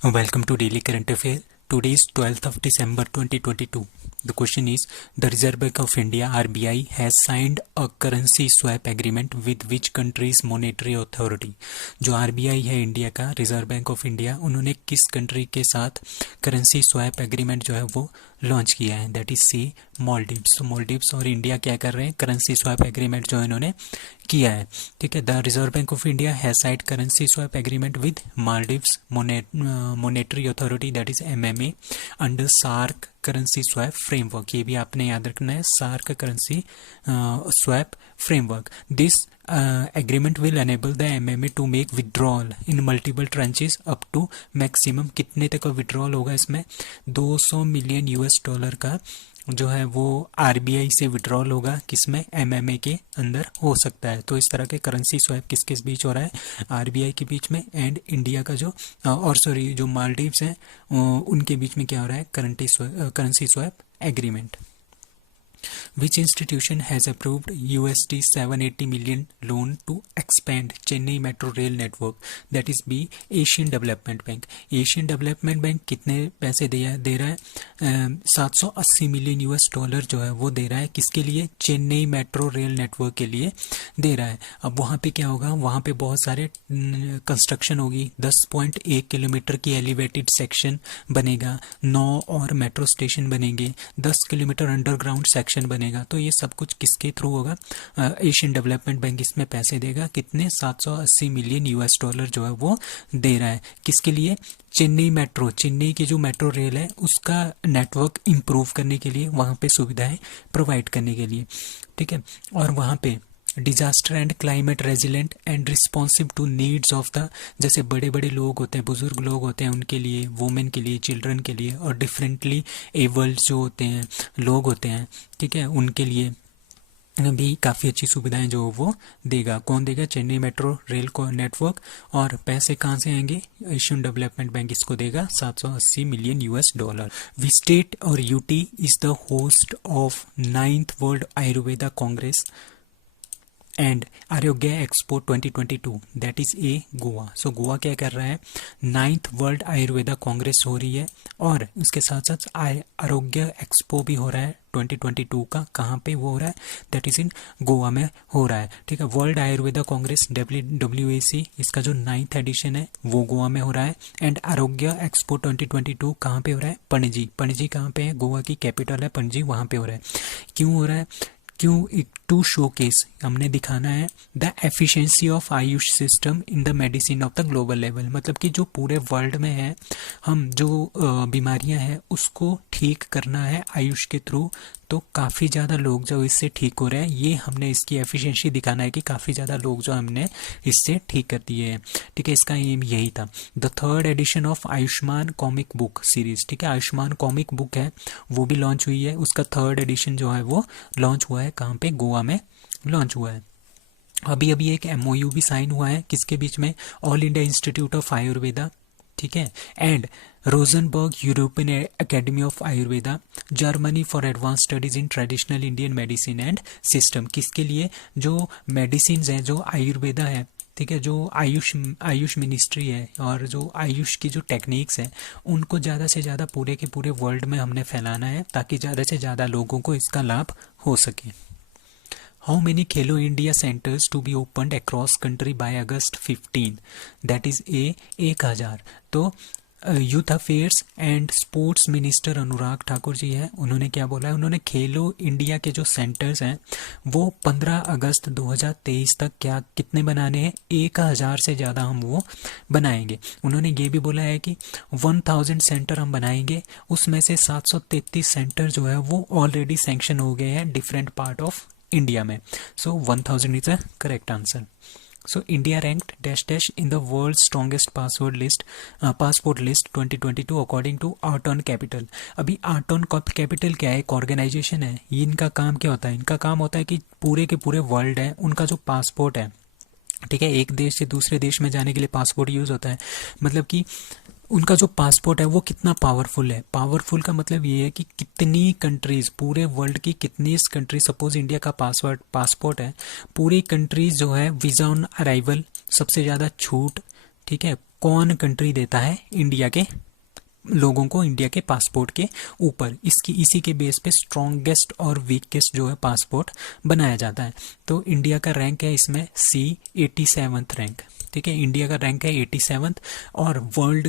Welcome to Daily Current Affair. Today is 12th of December 2022. The question is, the Reserve Bank of India RBI has signed a currency swap agreement with which country's monetary authority? जो RBI है India का, reserve Bank of India, उन्होंने किस country के साथ currency swap agreement जो है वो लॉन्च किया है? That is C Maldives. तो मालदीव्स और इंडिया क्या कर रहे हैं? करेंसी स्वैप एग्रीमेंट जो इन्होंने किया है। ठीक है, the Reserve Bank of India has signed currency swap agreement with Maldives Monetary Authority, that is MMA, under SAARC currency swap framework. ये भी आपने याद रखना है, SAARC currency swap framework. This agreement will enable the MMA to make withdrawal in multiple tranches up to maximum कितने तक का withdrawal होगा इसमें? 200 मिलियन US डॉलर का जो है वो RBI से विड्रॉल होगा, किसमें? MMA के अंदर हो सकता है। तो इस तरह के करेंसी स्वैप किस किस बीच हो रहा है? RBI के बीच में एंड इंडिया का जो जो मालदीव्स हैं उनके बीच में क्या हो रहा है? Currency swap agreement. Which institution has approved $780 million loan to expand Chennai Metro Rail Network? That is B, Asian Development Bank. Asian Development Bank कितने पैसे दे रहा है? 780 मिलियन US डॉलर जो है वो दे रहा है, किसके लिए? चेन्नई मेट्रो रेल नेटवर्क के लिए दे रहा है। अब वहाँ पे क्या होगा? वहाँ पे बहुत सारे कंस्ट्रक्शन होगी। 10.1 किलोमीटर की एलिवेटेड सेक्शन बनेगा, 9 और मेट्रो स्टेशन बनेंगे, 10 किलोमीटर अंडरग्राउंड सेक्शन बनेगा। तो ये सब कुछ किसके थ्रू होगा? एशियन डेवलपमेंट बैंक इसमें पैसे देगा। कितने? 780 मिलियन US डॉलर जो है वो दे रहा है, किसके लिए? चेन्नई मेट्रो, चेन्नई की जो मेट्रो रेल है उसका नेटवर्क इंप्रूव करने के लिए, वहाँ पे सुविधाएं प्रोवाइड करने के लिए। ठीक है, और वहाँ पे disaster and climate resilient and responsive to needs of the, जैसे बड़े बड़े लोग होते हैं, बुजुर्ग लोग होते हैं, उनके लिए, वुमेन के लिए, चिल्ड्रन के लिए, और डिफरेंटली एबल्ड जो होते हैं लोग होते हैं, ठीक है, उनके लिए भी काफ़ी अच्छी सुविधाएं जो वो देगा। कौन देगा? चेन्नई मेट्रो रेल को नेटवर्क। और पैसे कहाँ से आएंगे? एशियन डेवलपमेंट बैंक इसको देगा 780 million US dollar. We state और UT is the host of 9th world Ayurveda congress and Arogya expo 2022, that is a Goa. So Goa क्या कर रहा है? 9th वर्ल्ड आयुर्वेदा कांग्रेस हो रही है और उसके साथ साथ आरोग्य एक्सपो भी हो रहा है 2022 का। कहाँ पे वो हो रहा है? दैट इज इन गोवा में हो रहा है। ठीक है, वर्ल्ड आयुर्वेदा कांग्रेस WAC इसका जो 9th एडिशन है वो गोवा में हो रहा है। एंड आरोग्य एक्सपो 2022 कहाँ पे हो रहा है? पणजी। पणजी कहाँ पे है? गोवा की कैपिटल है पणजी, वहाँ पे हो रहा है। क्यों हो रहा है? क्यों? टू शोकेस, हमने दिखाना है the efficiency of Ayush system in the medicine of the global level. मतलब कि जो पूरे वर्ल्ड में है, हम जो बीमारियां हैं उसको ठीक करना है आयुष के थ्रू। तो काफ़ी ज़्यादा लोग जो इससे ठीक हो रहे हैं, ये हमने इसकी एफिशिएंसी दिखाना है कि काफ़ी ज़्यादा लोग जो हमने इससे ठीक कर दिए हैं। ठीक है, इसका एम यही था। The 3rd edition of Ayushman comic book series, ठीक है, आयुष्मान कॉमिक बुक है वो भी लॉन्च हुई है। उसका 3rd एडिशन जो है वो लॉन्च हुआ है, कहाँ पे? गोवा में लॉन्च हुआ है। अभी अभी एक MOU भी साइन हुआ है, किसके बीच में? All India institute of Ayurveda, ठीक है, and Rosenberg European academy of Ayurveda, Germany for advance studies in traditional Indian medicine and system. किसके लिए? जो मेडिसिन हैं, जो आयुर्वेदा है, ठीक है, जो आयुष मिनिस्ट्री है, और जो आयुष की जो टेक्निक्स हैं उनको ज़्यादा से ज़्यादा पूरे के पूरे वर्ल्ड में हमने फैलाना है ताकि ज़्यादा से ज़्यादा लोगों को इसका लाभ हो सके। How many Khelo India centers to be opened across country by August 15? That is A, 1000। तो youth affairs and sports minister Anurag Thakur ji है, उन्होंने क्या बोला है? उन्होंने खेलो इंडिया के जो सेंटर्स हैं वो 15 अगस्त 2023 तक कितने बनाने हैं? 1000 से ज़्यादा हम वो बनाएंगे। उन्होंने ये भी बोला है कि 1000 सेंटर हम बनाएंगे, उसमें से 733 सेंटर जो है वो ऑलरेडी सैंक्शन हो गए हैं डिफरेंट पार्ट ऑफ इंडिया में। सो 1000 is a correct answer. So India ranked dash dash in the world's strongest passport list 2022 according to Arton Capital। अभी Arton Capital क्या है? एक ऑर्गेनाइजेशन है। ये इनका काम क्या होता है? इनका काम होता है कि पूरे के पूरे वर्ल्ड है उनका जो पासपोर्ट है, ठीक है, एक देश से दूसरे देश में जाने के लिए पासपोर्ट यूज होता है। मतलब कि उनका जो पासपोर्ट है वो कितना पावरफुल है। पावरफुल का मतलब ये है कि कितनी कंट्रीज, पूरे वर्ल्ड की कितनी कंट्री, सपोज इंडिया का पासपोर्ट है, पूरी कंट्रीज जो है वीजा ऑन अराइवल सबसे ज़्यादा छूट, ठीक है, कौन कंट्री देता है इंडिया के लोगों को इंडिया के पासपोर्ट के ऊपर, इसी के बेस पे स्ट्रॉन्गेस्ट और वीकेस्ट जो है पासपोर्ट बनाया जाता है। तो इंडिया का रैंक है इसमें सी 87th रैंक, ठीक है, इंडिया का रैंक है 87th। और वर्ल्ड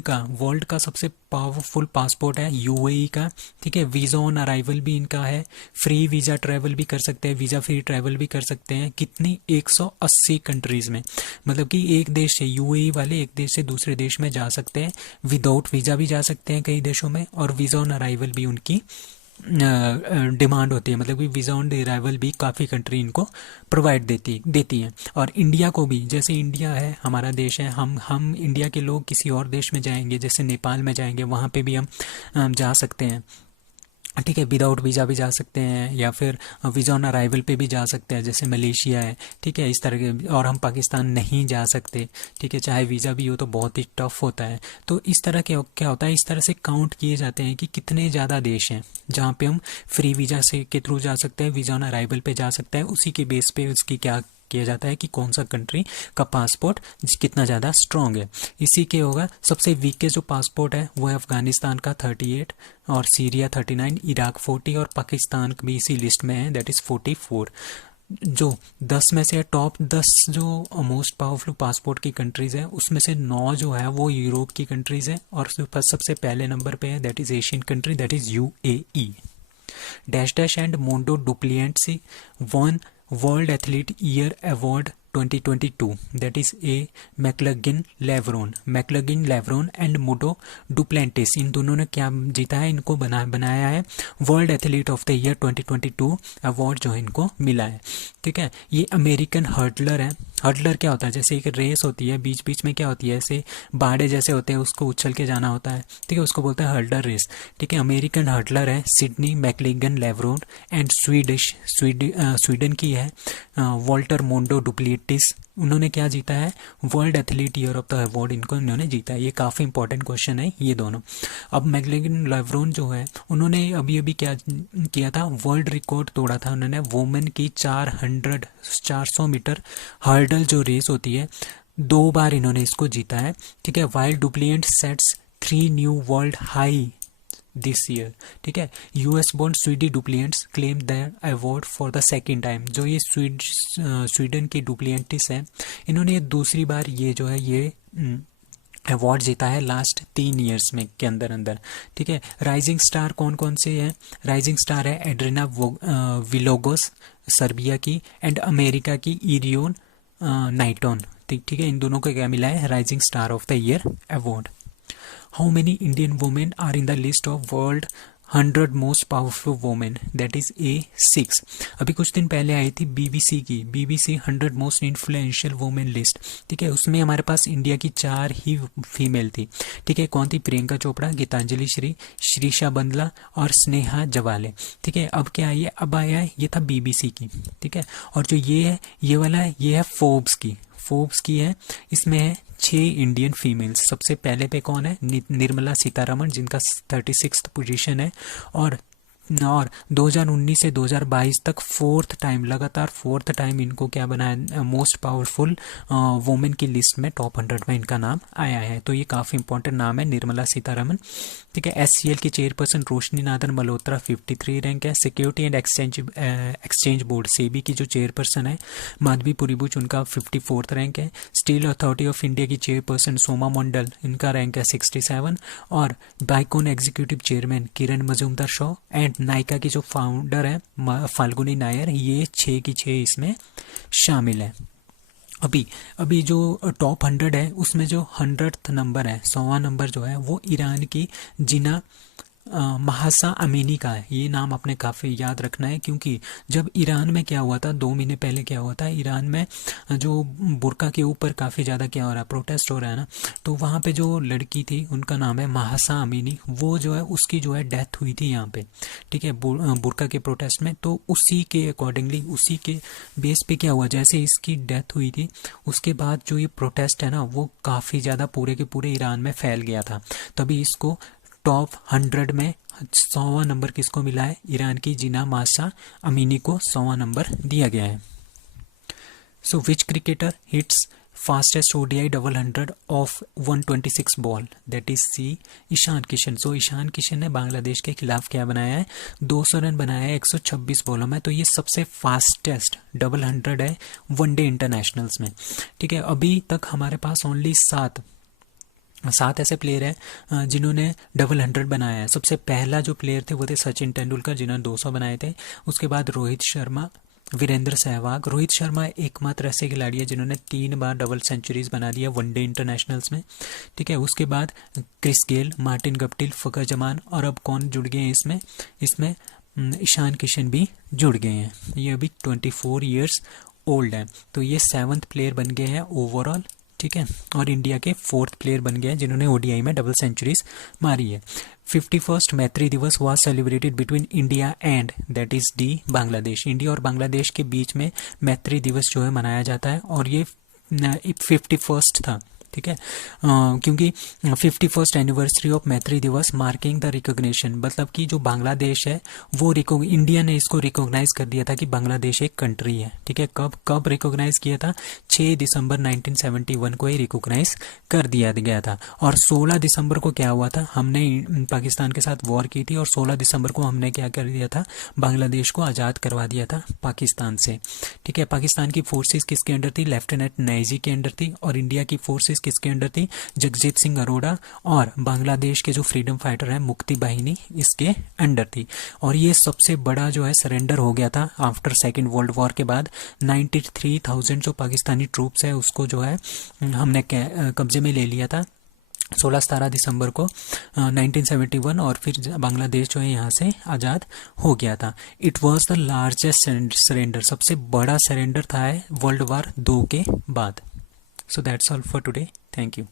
का सबसे पावरफुल पासपोर्ट है यूएई का, ठीक है। वीजा ऑन अराइवल भी इनका है, फ्री वीजा ट्रैवल भी कर सकते हैं, वीजा फ्री ट्रैवल भी कर सकते हैं। कितनी 180 कंट्रीज में, मतलब कि एक देश से यूएई वाले एक देश से दूसरे देश में जा सकते हैं, विदाउट वीजा भी जा सकते हैं कई देशों में, और वीजा ऑन अराइवल भी उनकी डिमांड होती है, मतलब कि वीजा ऑन अराइवल भी काफ़ी कंट्री इनको प्रोवाइड देती है। और इंडिया को भी, जैसे इंडिया है हमारा देश है, हम इंडिया के लोग किसी और देश में जाएंगे, जैसे नेपाल में जाएंगे, वहाँ पे भी हम जा सकते हैं, ठीक है, विदाउट वीज़ा भी जा सकते हैं, या फिर वीज़ा ऑन अराइवल पे भी जा सकते हैं, जैसे मलेशिया है, ठीक है, इस तरह के। और हम पाकिस्तान नहीं जा सकते, ठीक है, चाहे वीज़ा भी हो तो बहुत ही टफ होता है। तो इस तरह के क्या होता है, इस तरह से काउंट किए जाते हैं कि कितने ज़्यादा देश हैं जहाँ पे हम फ्री वीज़ा से के थ्रू जा सकते हैं, वीज़ा ऑन अराइवल पे जा सकते हैं। उसी के बेस पे उसकी क्या किया जाता है कि कौन सा कंट्री का पासपोर्ट कितना ज़्यादा स्ट्रांग है। इसी के होगा सबसे वीकेस्ट जो पासपोर्ट है वो है अफगानिस्तान का 38, और सीरिया 39, इराक 40, और पाकिस्तान भी इसी लिस्ट में है, दैट इज़ 44। जो 10 में से टॉप 10 जो मोस्ट पावरफुल पासपोर्ट की कंट्रीज़ है, उसमें से 9 जो है वो यूरोप की कंट्रीज़ है, और सबसे पहले नंबर पे है that is Asian country, that is UAE. Dash dash and Mondo Duplantis won world athlete year award 2022, that is a McLaughlin Levrone and Mondo Duplantis, इन दोनों ने क्या जीता है, इनको बनाया है world athlete of the year 2022 award जो है इनको मिला है, ठीक है। ये अमेरिकन हर्डलर है। हर्डलर क्या होता है, जैसे एक रेस होती है, बीच बीच में क्या होती है, ऐसे बाड़े जैसे होते हैं, उसको उछल के जाना होता है, ठीक है, उसको बोलते हैं हर्डलर रेस, ठीक है। अमेरिकन हर्डलर है सिडनी मैक्लिगन लेवरोन, एंड स्वीडन की है वॉल्टर मोंडो डुप्लेटिस। उन्होंने क्या जीता है, world athlete year of the award इन्होंने जीता है। ये काफ़ी इंपॉर्टेंट क्वेश्चन है ये दोनों। अब मैक्लिगन लेवरोन जो है, उन्होंने अभी क्या किया था, वर्ल्ड रिकॉर्ड तोड़ा था उन्होंने, वुमेन की 400 मीटर हर्डल जो रेस होती है, 2 बार इन्होंने इसको जीता है, ठीक है। While Duplantis sets 3 new world high this year, ठीक है। US born Swede Duplantis claim the award for the second time. जो ये स्वीडन की डुप्लिएंटिस है, इन्होंने ये दूसरी बार ये जो है ये अवार्ड जीता है लास्ट 3 ईयर्स में के अंदर, ठीक है। राइजिंग स्टार कौन कौन से हैं, राइजिंग स्टार है एड्रिना विलोगोस सर्बिया की, एंड अमेरिका की इरियोन नाइटोन, ठीक है। इन दोनों को क्या मिला है, rising star of the year award. How many Indian women are in the list of world 100 most powerful women, that is A6। अभी कुछ दिन पहले आई थी BBC 100 most influential women list, ठीक है। उसमें हमारे पास इंडिया की 4 ही फीमेल थी, ठीक है। कौन थी, प्रियंका चोपड़ा, गीतांजलि श्री, श्रीशा बंदला और स्नेहा जवाले, ठीक है। अब क्या आई है, अब आया है, ये था BBC की, ठीक है। और जो ये है, ये वाला है, ये है फोर्ब्स की है, इसमें है 6 इंडियन फीमेल्स। सबसे पहले पे कौन है, निर्मला सीतारमण, जिनका 36th पोजीशन है, और 2019 से 2022 तक लगातार फोर्थ टाइम इनको क्या बनाया, मोस्ट पावरफुल वुमेन की लिस्ट में टॉप 100 में इनका नाम आया है। तो ये काफ़ी इंपॉर्टेंट नाम है, निर्मला सीतारमण, ठीक है। SCL की चेयरपर्सन रोशनी नादन मल्होत्रा 53 रैंक है। Security and exchange board SEBI की जो चेयरपर्सन है माधवी पुरीबुच, उनका 54th रैंक है। स्टील अथॉरिटी ऑफ इंडिया की चेयरपर्सन सोमा मंडल, इनका रैंक है 67। और Biocon executive chairman Kiran Mazumdar Shaw, and Nykaa की जो फाउंडर है फाल्गुनी नायर, ये 6 की 6 इसमें शामिल है। अभी जो टॉप 100 है, उसमें जो 100th नंबर है, 100वां नंबर जो है, वो ईरान की जिना महासा अमीनी का है। ये नाम आपने काफ़ी याद रखना है, क्योंकि जब ईरान में क्या हुआ था, 2 महीने पहले क्या हुआ था, ईरान में जो बुर्का के ऊपर काफ़ी ज़्यादा क्या हो रहा है, प्रोटेस्ट हो रहा है ना, तो वहाँ पे जो लड़की थी, उनका नाम है महासा अमीनी, वो जो है उसकी जो है डेथ हुई थी यहाँ पे, ठीक है, बुर्का के प्रोटेस्ट में। तो उसी के अकॉर्डिंगली, उसी के बेस पे क्या हुआ, जैसे इसकी डेथ हुई थी, उसके बाद जो ये प्रोटेस्ट है ना, वो काफ़ी ज़्यादा पूरे के पूरे ईरान में फैल गया था। तभी इसको टॉप 100 में 100वां नंबर किसको मिला है, ईरान की जिना मासा अमीनी को 100वां नंबर दिया गया है। So which cricketer hits fastest ODI double 100 of 126 ball, that is C Ishan Kishan. So Ishan Kishan ने बांग्लादेश के खिलाफ क्या बनाया है, 200 रन बनाया है 126 बॉलों में। तो ये सबसे फास्टेस्ट डबल 100 है वनडे इंटरनेशनल्स में, ठीक है। अभी तक हमारे पास ओनली सात ऐसे प्लेयर हैं जिन्होंने डबल 100 बनाया है। सबसे पहला जो प्लेयर थे वो थे सचिन तेंदुलकर, जिन्होंने 200 बनाए थे। उसके बाद रोहित शर्मा, वीरेंद्र सहवाग। रोहित शर्मा एकमात्र ऐसे खिलाड़ी है जिन्होंने 3 बार डबल सेंचुरीज बना दिया वनडे इंटरनेशनल्स में, ठीक है। उसके बाद Chris Gayle, Martin Guptill, Fakhar Zaman, और अब कौन जुड़ गए हैं इसमें ईशान किशन भी जुड़ गए हैं। ये अभी 24 ईयर्स ओल्ड है। तो ये 7th प्लेयर बन गए हैं ओवरऑल, ठीक है। और इंडिया के 4th प्लेयर बन गए हैं जिन्होंने ओडीआई में डबल सेंचुरीज मारी है। 51st मैत्री दिवस was celebrated between India and that is D Bangladesh. India और बांग्लादेश के बीच में मैत्री दिवस जो है मनाया जाता है, और ये 51st था, ठीक है। क्योंकि 51st एनिवर्सरी ऑफ मैत्री दिवस मार्किंग द रिकॉग्निशन, मतलब कि जो बांग्लादेश है वो इंडिया ने इसको रिकॉग्नाइज कर दिया था कि बांग्लादेश एक कंट्री है, ठीक है। कब रिकॉग्नाइज किया था, 6 दिसंबर 1971 को ही रिकॉग्नाइज कर दिया गया था। और 16 दिसंबर को क्या हुआ था, हमने पाकिस्तान के साथ वॉर की थी, और 16 दिसंबर को हमने क्या कर दिया था, बांग्लादेश को आज़ाद करवा दिया था पाकिस्तान से, ठीक है। पाकिस्तान की फोर्सेस किसके अंडर थी, लेफ्टिनेंट नाइजी के अंडर थी, और इंडिया की फोर्सेस किसके अंडर थी, जगजीत सिंह अरोड़ा, और बांग्लादेश के जो फ्रीडम फाइटर है मुक्ति बाहिनी इसके अंडर थी। और ये सबसे बड़ा जो है सरेंडर हो गया था आफ्टर सेकेंड वर्ल्ड वॉर के बाद। 93,000 जो पाकिस्तानी ट्रूप्स है उसको जो है हमने कब्जे में ले लिया था 16-17 दिसंबर को 1971, और फिर बांग्लादेश जो है यहाँ से आज़ाद हो गया था। It was the largest surrender, सबसे बड़ा सरेंडर था वर्ल्ड वार 2 के बाद। So that's all for today. Thank you.